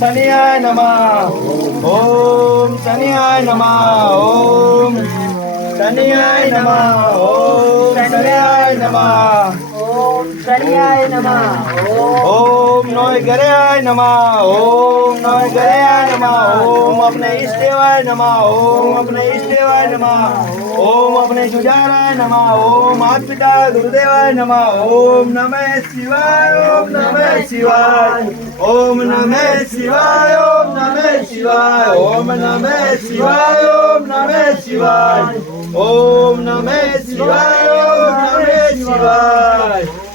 शनियाय नमः ओम शनियाय नमः ओम शनियाय नमः ओम शनियाय नमः ઓમ શનિયાય નમઃ ओम नोय गराय नमः ओम नोय गराय नमः ओम अपने इष्ट देवाय नमः ओम अपने इष्ट देवाय नमः ओम अपने जुजाराय नमः ओम माता पिता गुरुदेवाय नमः ओम नमः शिवाय ओम नमः शिवाय ओम नमः शिवाय ओम नमः शिवाय ओम नमः शिवाय ओम नमः शिवाय ओम नमः शिवाय ओम नमः शिवाय